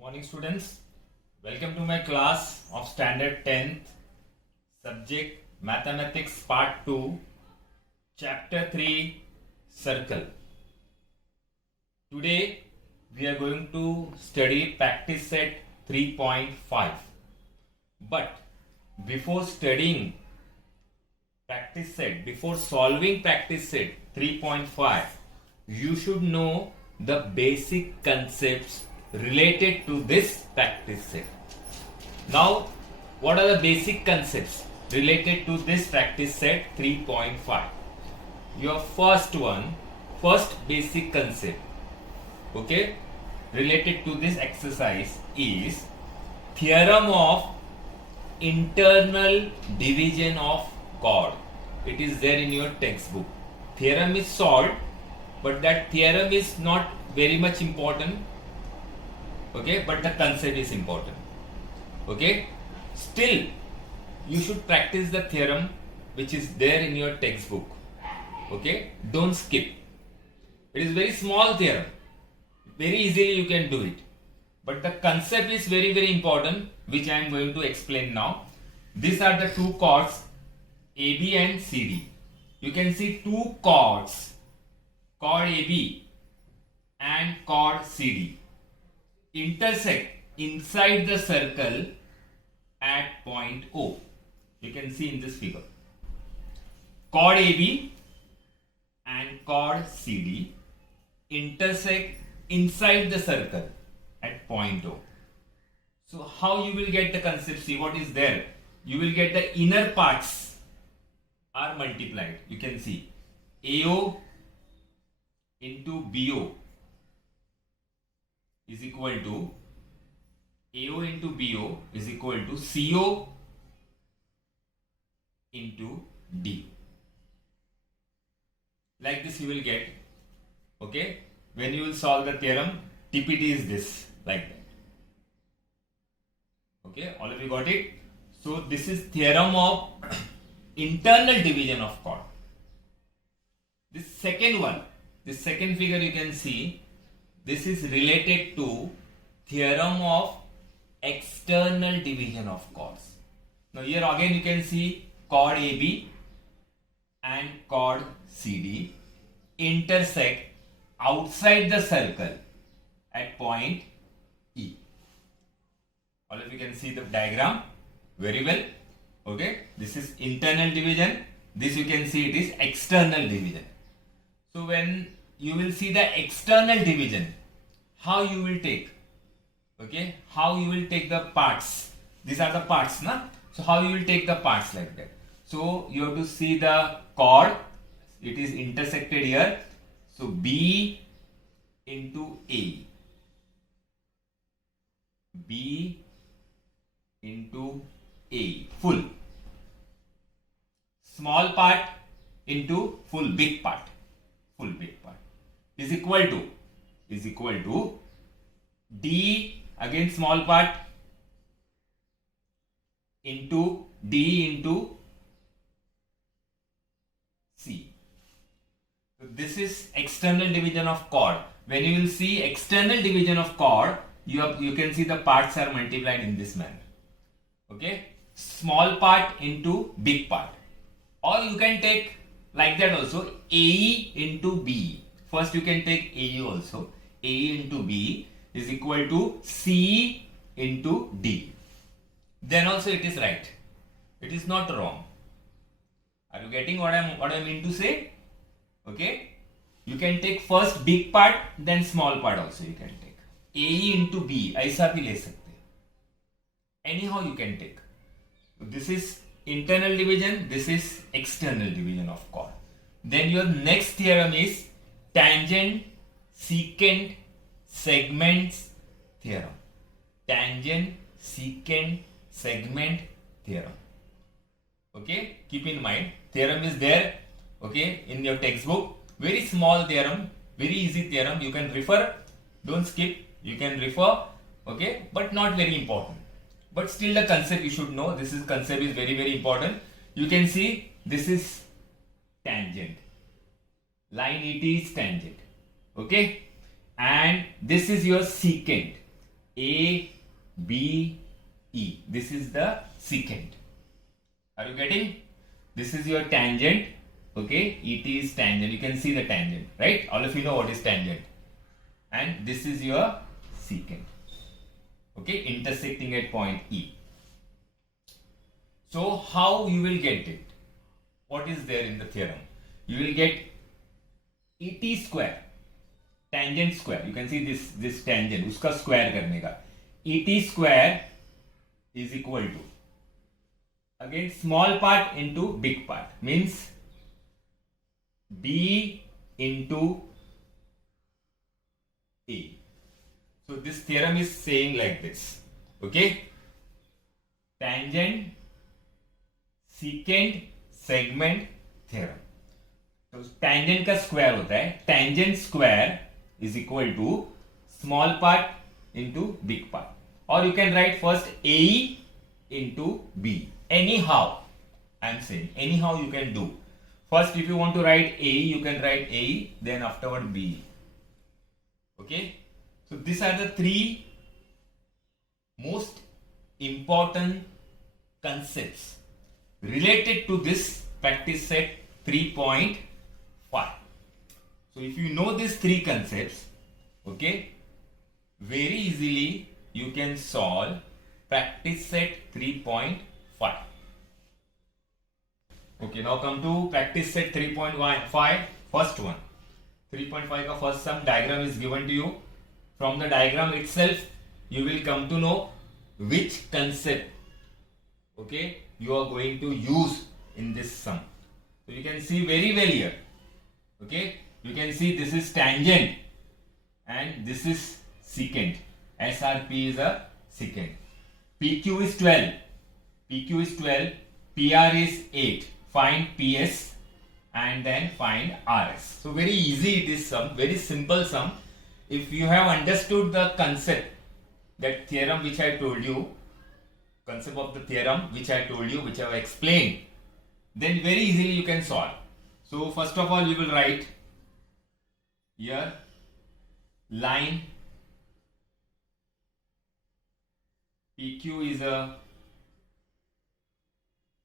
Morning students, welcome to my class of standard 10th subject mathematics part 2 chapter 3 circle. Today we are going to study practice set 3.5, but before studying practice set, before solving practice set 3.5, you should know the basic concepts related to this practice set. Now, what are the basic concepts related to this practice set 3.5? Your first basic concept, okay, related to this exercise is theorem of internal division of chord. It is there in your textbook. Theorem is solved, but that theorem is not very much important. Okay, but the concept is important. Okay, still you should practice the theorem which is there in your textbook. Okay, don't skip. It is very small theorem, very easily you can do it, but the concept is very important, which I am going to explain now. These are the two chords AB and CD. You can see two chords, chord AB and chord CD, intersect inside the circle at point O. You can see in this figure. Chord AB and chord CD intersect inside the circle at point O. So how you will get the concept? See what is there. You will get the inner parts are multiplied. You can see AO into BO is equal to AO into BO is equal to CO into D. Like this you will get. Okay, when you will solve the theorem, TPT is this, like that. Okay, all of you got it? So this is theorem of internal division of chord. This second one, this second figure you can see, this is related to theorem of external division of chords. Now here again you can see chord AB and chord CD intersect outside the circle at point E. All of you can see the diagram very well. Okay, this is internal division. This you can see it is external division. So when you will see the external division, how you will take, okay, how you will take the parts. These are the parts, na? So how you will take the parts like that. So you have to see the chord, it is intersected here. So B into A, B into A, full, small part into full big part, is equal to D again small part into D into C. So this is external division of chord. When you will see external division of chord, you can see the parts are multiplied in this manner. Okay, small part into big part, or you can take like that also, AE into B. First you can take AE also. AE into B is equal to C into D. Then also it is right. It is not wrong. Are you getting what I mean to say? Okay. You can take first big part, then small part also you can take. AE into B, ऐसा भी ले सकते. Anyhow you can take. This is internal division, this is external division of chord. Then your next theorem is tangent secant segments theorem. Tangent secant segment theorem. Okay, keep in mind, theorem is there, okay, in your textbook. Very small theorem, very easy theorem. You can refer, don't skip, you can refer, okay, but not very important. But still the concept you should know. This concept is very important. You can see this is tangent. Line ET is tangent. Okay. And this is your secant. A, B, E. This is the secant. Are you getting? This is your tangent. Okay, ET is tangent. You can see the tangent, right? All of you know what is tangent. And this is your secant. Okay, intersecting at point E. So how you will get it? What is there in the theorem? You will get ET square, tangent square. You can see this tangent, उसका square करने का. ET square is equal to, again, small part into big part, means B into A. So this theorem is saying like this. Okay, tangent secant segment theorem. तो tangent का square होता है, tangent square is equal to small part into big part, or you can write first AE into B. Anyhow, I am saying anyhow you can do. First, if you want to write AE, you can write AE, then afterward B. Okay, so these are the three most important concepts related to this practice set 3.5. So if you know these three concepts, okay, very easily you can solve practice set 3.5. Okay, now come to practice set 3.5. First one, 3.5 का first sum diagram is given to you. From the diagram itself, you will come to know which concept, okay, you are going to use in this sum. So you can see very well here. Okay, you can see this is tangent and this is secant. SRP is a secant. PQ is 12. PQ is 12. PR is 8. Find PS and then find RS. So very easy it is sum, very simple sum. If you have understood the concept, that theorem which I told you, concept of the theorem which I told you, which I have explained, then very easily you can solve. So first of all you will write here line PQ is a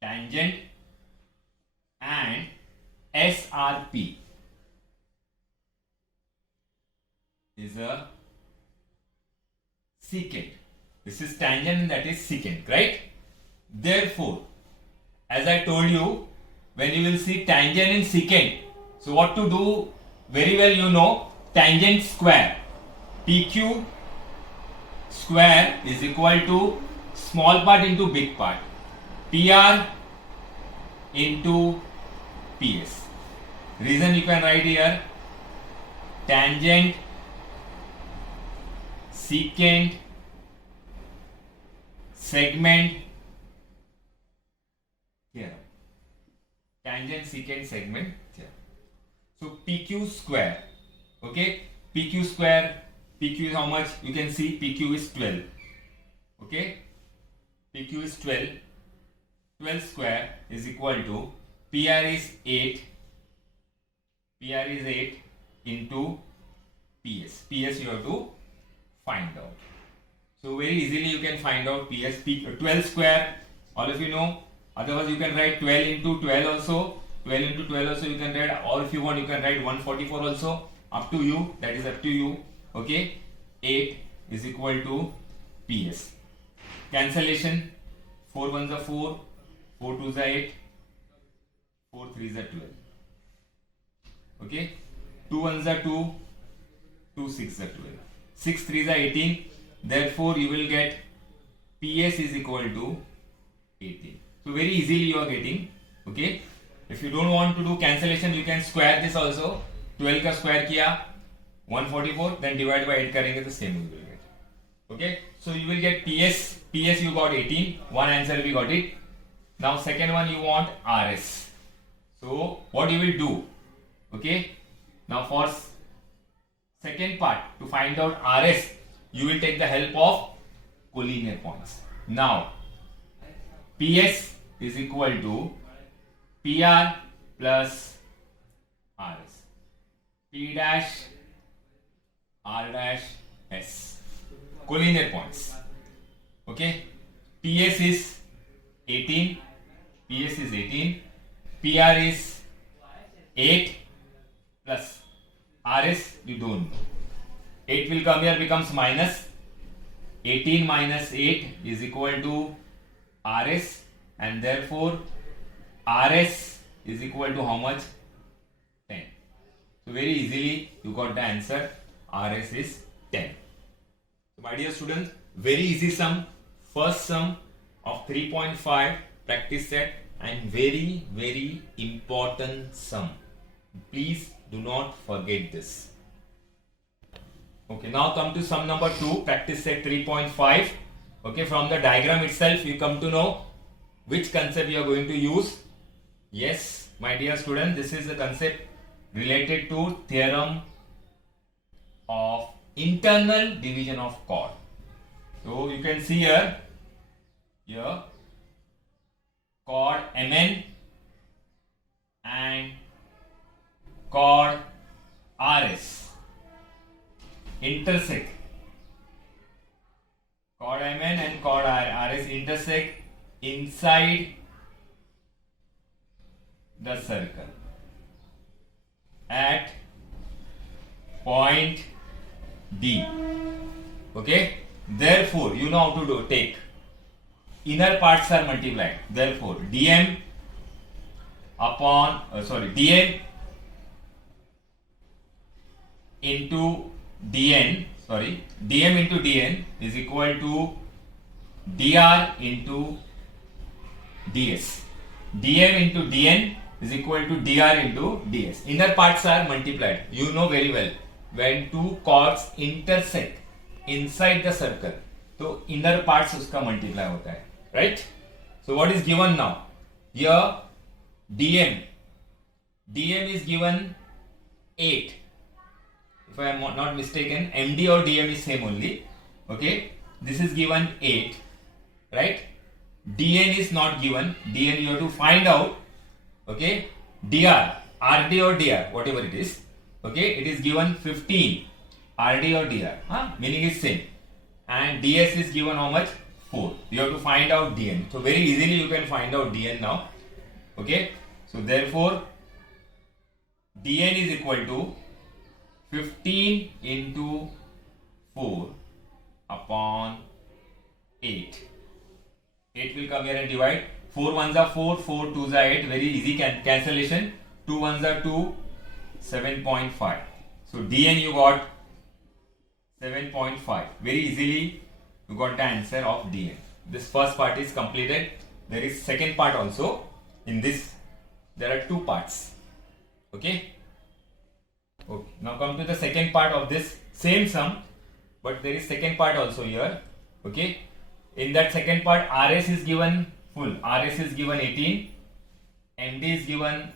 tangent and SRP is a secant. This is tangent and that is secant, right? Therefore, as I told you, when you will see tangent and secant, so what to do? Very well you know, tangent square. PQ square is equal to small part into big part. PR into PS. Reason you can write here, tangent secant segment theorem. Tangent secant segment theorem. So PQ square, okay, PQ square, PQ is how much? You can see PQ is 12. Okay, PQ is 12. 12 square is equal to PR is 8. PR is 8 into PS. PS you have to find out. So very easily you can find out PS. 12 square, all of you know. Otherwise you can write 12 into 12 also. 12 into 12 also you can write, or if you want you can write 144 also. Up to you, that is up to you. Okay, 8 is equal to PS. Cancellation, 4 1s are 4, 4 2s are 8, 4 3s are 12. Okay, 2 1s are 2, 2 6s are 12, 6 3s are 18. Therefore, you will get PS is equal to 18. So very easily you are getting. Okay, if you don't want to do cancellation, you can square this also. 12 का square किया 144, then divide by 8 करेंगे तो same you will get. Okay, so you will get PS. PS you got 18. One answer we got it. Now second one you want RS. So what you will do? Okay, now for second part to find out RS, you will take the help of collinear points. Now PS is equal to PR plus RS. P dash R dash S. collinear points. Okay, PS is 18, PS is 18, PR is 8 plus RS you don't know. 8 will come here, becomes minus 18 minus 8 is equal to RS, and therefore RS is equal to how much? 10. So very easily you got the answer. RS is 10. So my dear students, very easy sum. First sum of 3.5 practice set, and very important sum. Please do not forget this. Okay, now come to sum number 2, practice set 3.5. Okay, from the diagram itself you come to know which concept you are going to use. Yes, my dear student, this is the concept related to theorem of internal division of chord. So you can see here chord Mn and chord Rs intersect. Chord Mn and chord Rs intersect inside the circle at point D. Okay, therefore you know how to do. Take inner parts are multiplied, therefore dm into dn is equal to dr into ds. dm into dn is equal to dr into ds. Inner parts are multiplied. You know very well, when two chords intersect inside the circle, तो inner parts उसका multiply होता है, right? So what is given now? Here dm is given 8. If I am not mistaken, MD or DM is same only. Okay, this is given 8, right? DN is not given. DN you have to find out. Okay, DR, RD or DR, whatever it is. Okay, it is given 15. RD or DR, meaning is same. And DS is given how much? 4. You have to find out DN. So very easily you can find out DN now. Okay, so therefore DN is equal to 15 into 4 upon 8. 8 will come here and divide. 4 ones are 4, 4 twos are 8. Very easy cancellation. 2 ones are 2, 7.5. So DN you got 7.5. Very easily you got the answer of DN. This first part is completed. There is second part also. In this there are two parts. Okay. Okay, now come to the second part of this same sum, but there is second part also here. Okay, in that second part RS is given full. RS is given 18, MD is given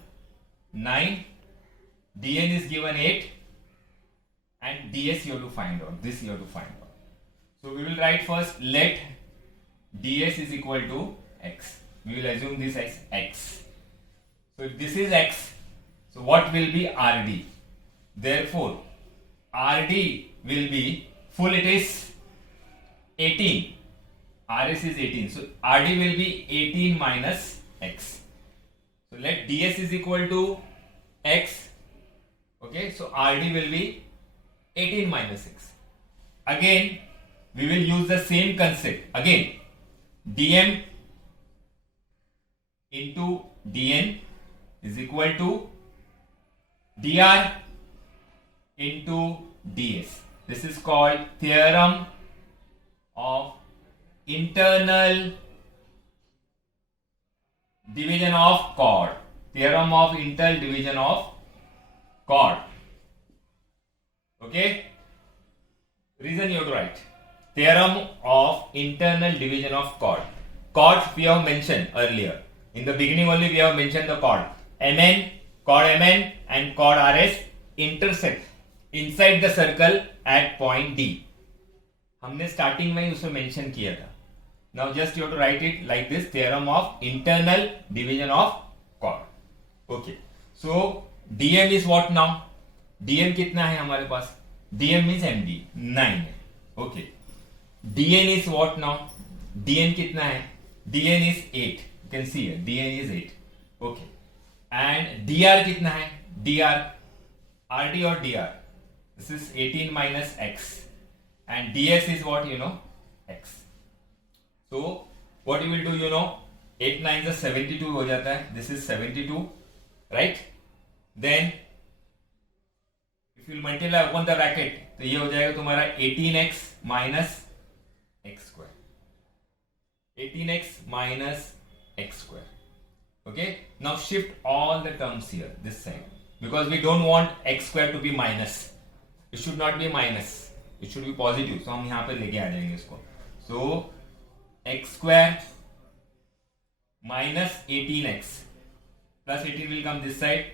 9, DN is given 8, and DS you have to find out. This you have to find out. So we will write first, let DS is equal to X. We will assume this as X. So if this is X, so what will be RD? Therefore, RD will be full, it is 18. RS is 18. So, RD will be 18 minus X. So, let DS is equal to X. Okay. So, RD will be 18 minus X. Again, we will use the same concept. Again, DM into DN is equal to DR into DS. This is called theorem of internal division of chord. Theorem of internal division of chord. Okay. Reason you have to write. Theorem of internal division of chord. Chords we have mentioned earlier. In the beginning only we have mentioned the chord. MN, chord MN and chord RS intersect inside the circle at point D. हमने starting में ही उसमें mention किया था. Now just you have to write it like this, theorem of internal division of chord. Okay. So DM is what now? DM कितना है हमारे पास? DM means MD 9 है. Okay. dn is what now? dn कितना है? dn is 8. You can see here dn is 8. Okay. And dr कितना है? dr, rd or dr, this is 18 minus x, and ds is what, you know, x. So what you will do, you know, 8 9 से 72 हो जाता है. This is 72, right? Then if you multiply upon the bracket, तो ये हो जाएगा तुम्हारा 18x minus x square. 18x minus x square. Okay. Now shift all the terms here this side, because we don't want x square to be minus. It should not be minus. It should be positive. So हम यहाँ पे लेके आ जाएंगे इसको. So x square minus 18x plus 18 will come this side.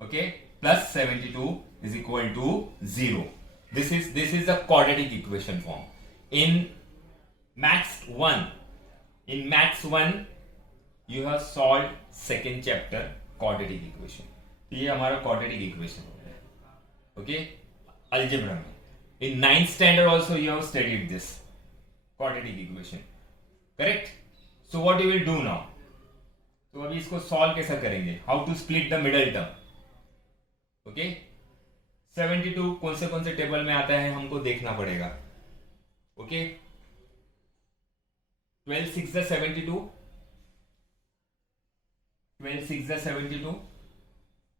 Okay. Plus 72 is equal to 0. This is the quadratic equation form. In Maths 1, you have solved second chapter quadratic equation. ये हमारा quadratic equation हो गया. Okay. Algebra में. In 9th standard also you have studied this quadratic equation. Correct? So what you will do now? तो अभी इसको solve कैसा करेंगे? How to split the middle term? Okay? 72 कौन से टेबल में आता है हमको देखना पड़ेगा. Okay? 12 6 the 72. 12 6 the 72.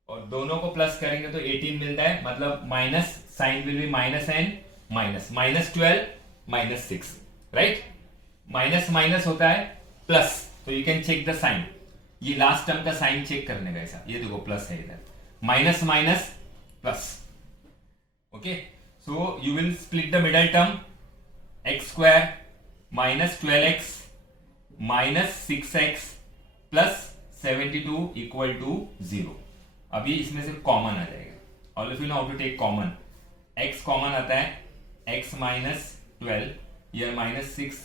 और दोनों को प्लस करेंगे तो 18 मिलता है, मतलब minus sign will be minus and minus. Minus 12 minus 6, right? Minus minus होता है प्लस, तो you can check the sign. ये लास्ट टर्म का साइन चेक करने का ऐसा, ये देखो प्लस है इधर, minus minus plus. Okay, so you will split the middle term x square minus 12x minus 6x plus 72 equal to 0. अभी इसमें से कॉमन आ जाएगा. All of you know how to take common. x common आता है, x minus 12, ये minus 6,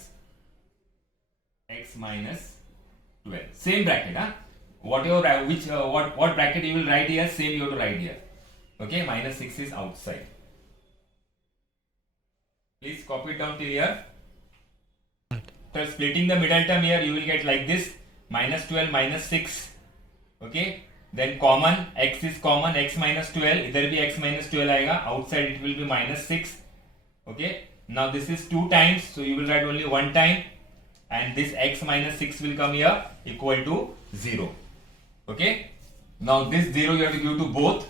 x minus 12. Same bracket, huh? What bracket you will write here, same you have to write here. Okay, minus 6 is outside. Please copy it down till here. So splitting the middle term here, you will get like this: minus 12 minus 6. Okay, then common, x is common, x minus 12. इधर भी x minus 12 आएगा. Outside it will be minus 6. Okay. Now this is 2 times, so you will write only 1 time, and this x minus 6 will come here equal to 0. Okay. Now this 0 you have to give to both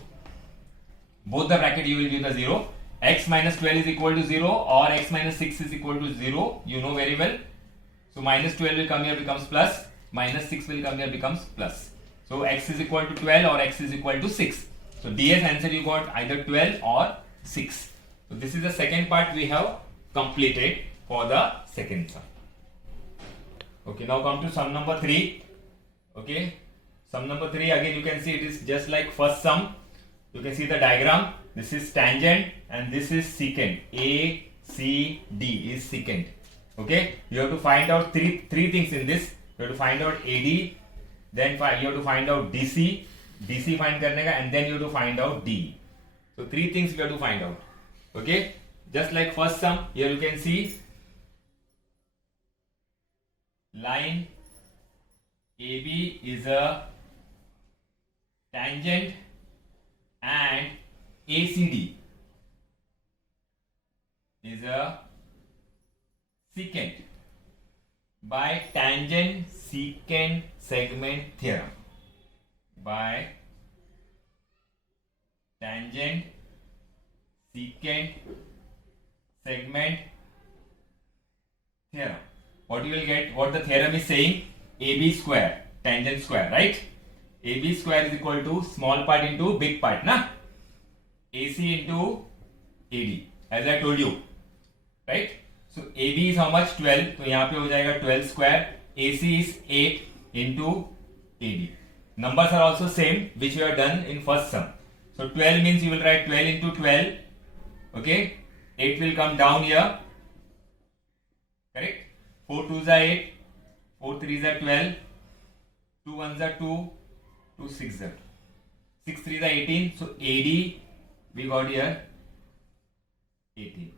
the bracket. You will give the 0. X minus 12 is equal to 0 or x minus 6 is equal to 0. You know very well. So minus 12 will come here, becomes plus. Minus 6 will come here, becomes plus. So x is equal to 12 or x is equal to 6. So DS answer you got either 12 or 6. So this is the second part we have completed for the second sum. Okay, now come to sum number 3. Okay, sum number 3, again you can see it is just like first sum. You can see the diagram. This is tangent and this is secant. A, C, D is secant. Okay, you have to find out three things in this. You have to find out AD, then you have to find out DC. DC find करने का, and then you have to find out D. So 3 things you have to find out. Okay, just like first sum, here you can see line AB is a tangent and ACD is a secant by tangent secant segment theorem. By tangent secant segment theorem. What you will get, what the theorem is saying, AB square, tangent square, right? AB square is equal to small part into big part, na? AC into AD, as I told you, right? So AB is how much? 12. तो यहाँ पे हो जाएगा 12 square. AC is 8 into AD. Numbers are also same, which we have done in first sum. So 12 means you will write 12 into 12. Okay, 8 will come down here. Correct? 4 2s are 8, 4 3s are 12, 2 1s are 2, 2 6s are 6 3s are 18. So AD we got here 18.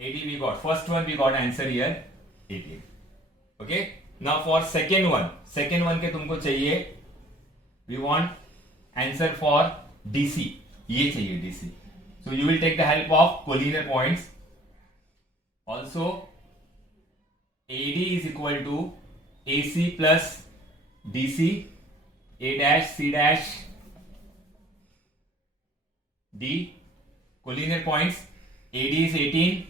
AD we got. First one we got answer here 18. Okay. Now for second one के तुमको चाहिए, we want answer for DC. ये चाहिए DC. So you will take the help of collinear points. Also AD is equal to AC plus DC, A dash C dash D. Collinear points, AD is 18,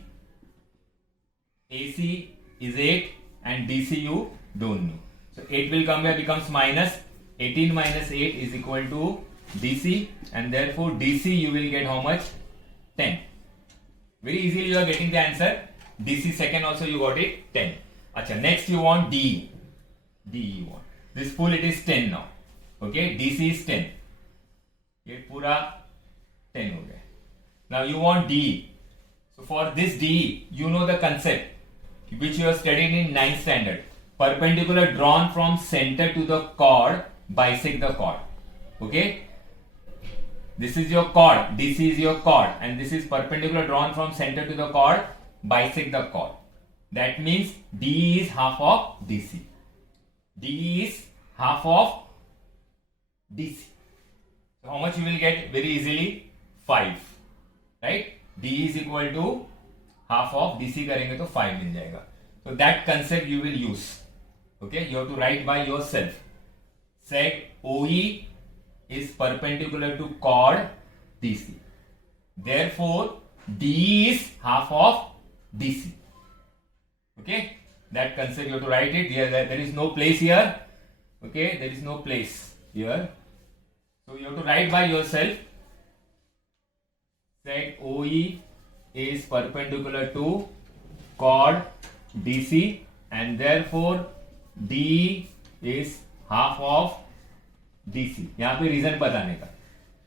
AC is 8 and DC you don't know. So 8 will come here, becomes minus. 18 minus 8 is equal to DC, and therefore DC you will get how much? 10. Very easily you are getting the answer. DC second also you got it 10. Acha, next you want DE. DE you want. This full it is 10 now. Okay, DC is 10. ये पूरा 10 हो गया. Now you want DE. So for this DE, you know the concept which you have studied in 9th standard. Perpendicular drawn from center to the chord, bisect the chord. Okay. This is your chord. DC is your chord, and this is perpendicular drawn from center to the chord, bisect the chord. That means DE is half of DC. DE is half of DC. So how much you will get? Very easily 5. Right? DE is equal to half of DC करेंगे तो 5 मिल जाएगा. So that concept you will use. Okay, you have to write by yourself. Seg OE is perpendicular to chord DC. Therefore, DE is half of DC. Okay, that concept you have to write it. There is no place here. Okay, there is no place here. So you have to write by yourself. Seg OE is perpendicular to chord DC, and therefore DE is half of DC. यहाँ पे reason बताने का.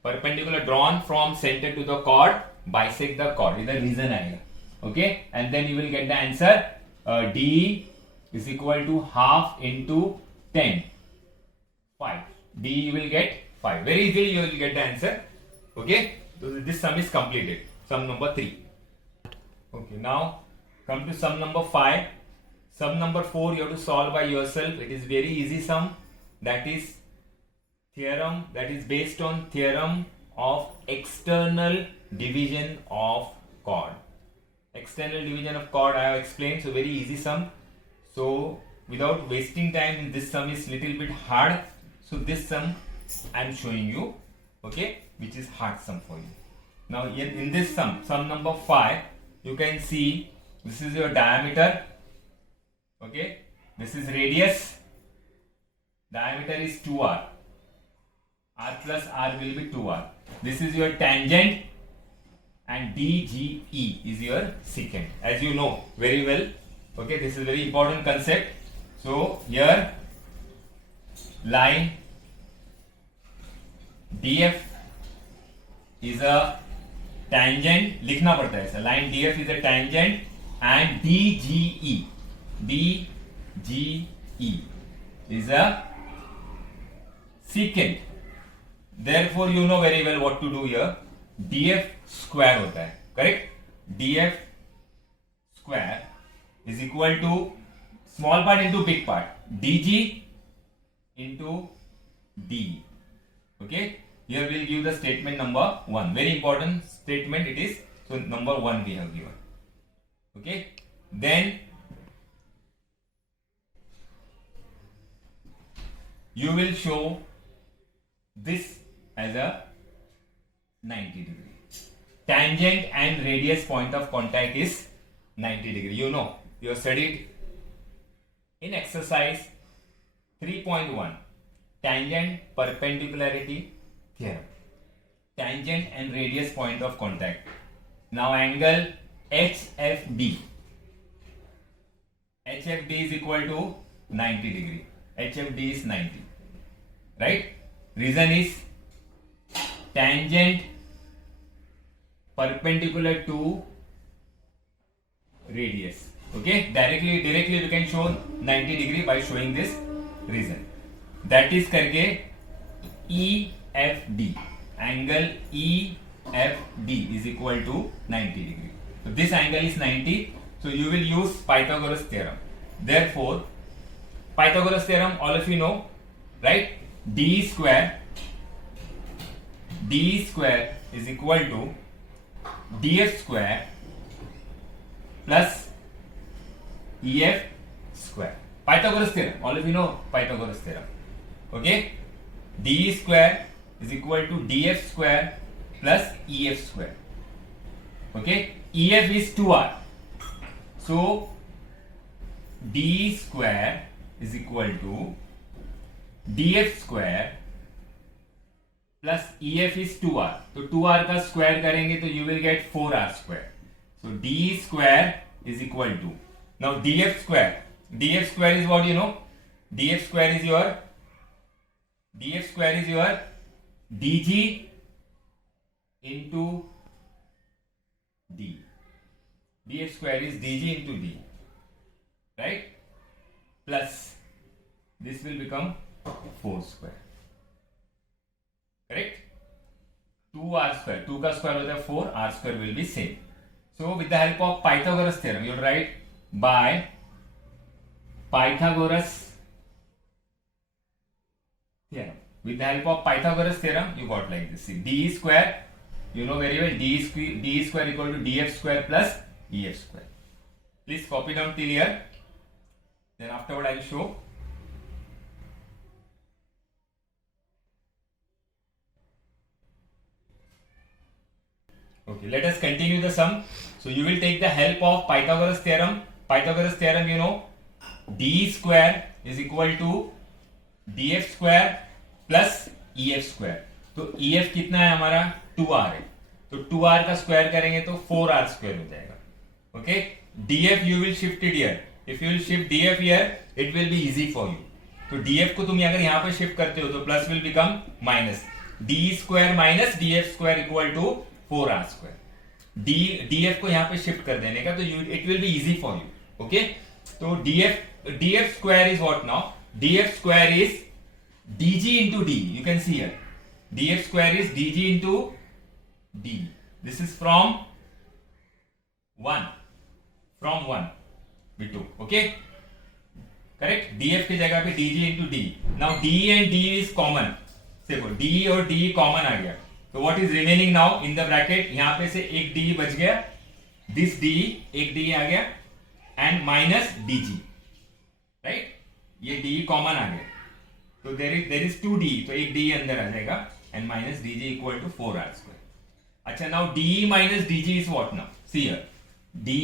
Perpendicular drawn from center to the chord, bisect the chord. इधर reason आएगा. Okay, and then you will get the answer. DE is equal to half into 10. 5. DE you will get 5. Very easily you will get the answer. Okay, so this sum is completed. Sum number 3. Okay, now come to sum number 5. Sum number 4 you have to solve by yourself. It is very easy sum. That is theorem, that is based on theorem of external division of chord. External division of chord I have explained. So very easy sum. So without wasting time, this sum is little bit hard. So this sum I am showing you. Okay, which is hard sum for you. Now in this sum number 5, you can see this is your diameter. Okay, this is radius. Diameter is 2r. R plus R will be 2r. This is your tangent, and DGE is your secant, as you know very well. Okay, this is very important concept. So here line DF is a tangent, लिखना पड़ता है ऐसा. Line DF is a tangent, and DGE is a secant. Therefore you know very well what to do here. DF square होता है, correct? DF square is equal to small part into big part, DG into DE. Okay, here we'll give the statement number 1. Very important statement it is. So number 1 we have given. Okay, then you will show this as a 90 degree. Tangent and radius point of contact is 90 degree. You know, you have studied in exercise 3.1 tangent perpendicularity theorem. Tangent and radius point of contact. Now angle HFD. HFD is equal to 90 degree. HFD is 90. Right? Reason is tangent perpendicular to radius. Okay, directly we can show 90 degree by showing this reason. That is करके EFD, angle EFD is equal to 90 degree. So this angle is 90. So you will use Pythagoras theorem. Therefore, Pythagoras theorem, all of you know, right? D square is equal to df square plus ef square. Pythagoras theorem, all of you know Pythagoras theorem. Okay, d square is equal to df square plus ef square. Okay, ef is 2r, so d square is equal to df square plus ef is 2r, तो 2r का square करेंगे तो you will get 4r square. So d square is equal to, now df square is what you know. df square is your dg into d. df square is dg into d, right? Plus this will become 4 square, correct? 2r square, 2 का square होता है 4, r square will be same. So with the help of Pythagoras theorem, you will write by Pythagoras theorem. With the help of Pythagoras theorem, you got like this. See, d square, you know very well, d square equal to df square plus ef square. Please copy down till here. Then afterward I will show. Okay, let us continue the sum. So you will take the help of Pythagoras theorem. Pythagoras theorem, you know, d square is equal to df square plus ef square. तो ef कितना है हमारा 2r है, तो 2r का square करेंगे तो 4r square हो जाएगा. Okay, df you will shift it here. If you will shift df here, it will be easy for you. तो df को तुम अगर यहाँ पे शिफ्ट करते हो तो plus will become minus. d square minus df square equal to 4r square. df को यहाँ पे शिफ्ट कर देने का तो it will be easy for you. Okay, तो df square is what now? df square is dg into d. You can see here df square is dg into d. This is from 1 we took. Okay, correct. df की जगह पे dg into d. Now d and d is common. देखो d और d common आ गया, तो what is remaining now in the bracket? यहां पे से एक d बच गया, दिस d, एक d आ गया एंड माइनस dg, राइट? ये d कॉमन आ गया, तो देयर इज 2d, तो एक d अंदर आ जाएगा and minus dg equal to 4r square. अच्छा, now d minus dg is what now? See here, de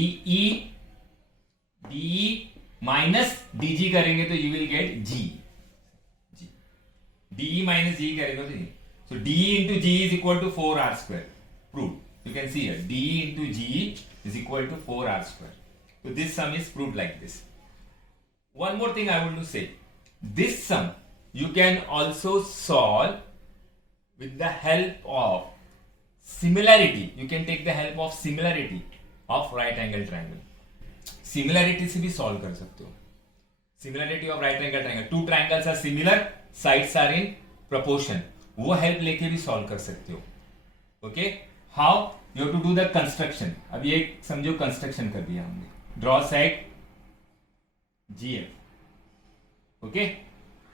minus dg करेंगे तो you will get g. d minus g करेंगे तो g. So d into g is equal to 4r square. Proved. You can see here d into g is equal to 4r square. So this sum is proved like this. One more thing I want to say. This sum you can also solve with the help of similarity. You can take the help of similarity of right angle triangle. Similarity से भी solve कर सकते हो. Similarity of right angle triangle. Two triangles are similar, sides are in proportion. वो help लेके भी solve कर सकते हो. Okay, how? You have to do the construction. अब ये समझो कंस्ट्रक्शन कर दिया हमने. Draw set GF. Okay,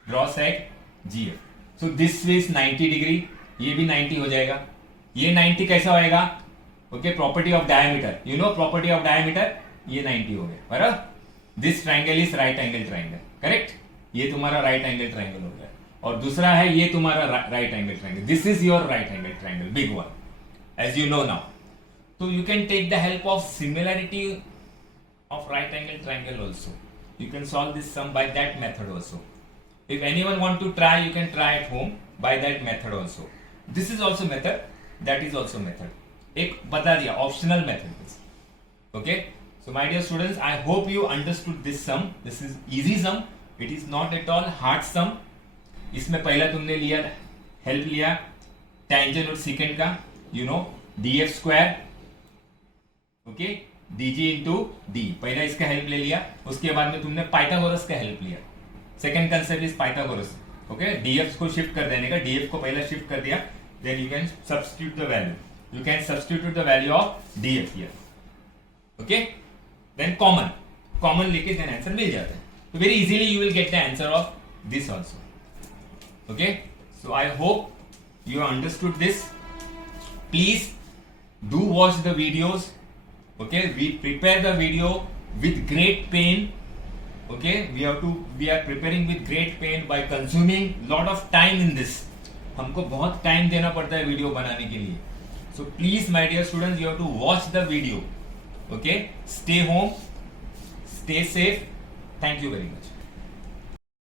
draw set GF. So this is 90 degree, ये भी 90 हो जाएगा. ये 90 कैसा होएगा? Okay, property of diameter. You know property of diameter, ये 90 हो गया. बराबर. This triangle is right angle triangle, correct? ये तुम्हारा राइट एंगल ट्राइंगल हो गया, और दूसरा है ये तुम्हारा right angle triangle. This is your right angle triangle, big one, as you know now. तो you can take the help of similarity of right angle triangle also. You can solve this sum by that method also. If anyone want to try, you can try at home by that method also. This is also method, that is also method. एक बता दिया, optional method. Okay, so my dear students, I hope you understood this sum. This is easy sum, it is not at all hard sum. इसमें पहला तुमने लिया, help लिया tangent और second का, you know, df square, okay, dg into d. पहला इसका help ले लिया, उसके बाद में तुमने पाइथागोरस का हेल्प लिया. Second concept is Pythagoras. Okay, df को शिफ्ट कर देने का, df को पहला शिफ्ट कर दिया, then you can substitute the value. You can substitute the value of df here. Okay, then common लेके देन आंसर मिल जाता है. तो very easily you will get the answer of this also. Okay, so I hope you understood this. Please do watch the videos. Okay, we prepare the video with great pain. Okay, we are preparing with great pain by consuming lot of time in this. हमको बहुत time देना पड़ता है video बनाने के लिए. So please my dear students, you have to watch the video. Okay, stay home, stay safe. Thank you very much.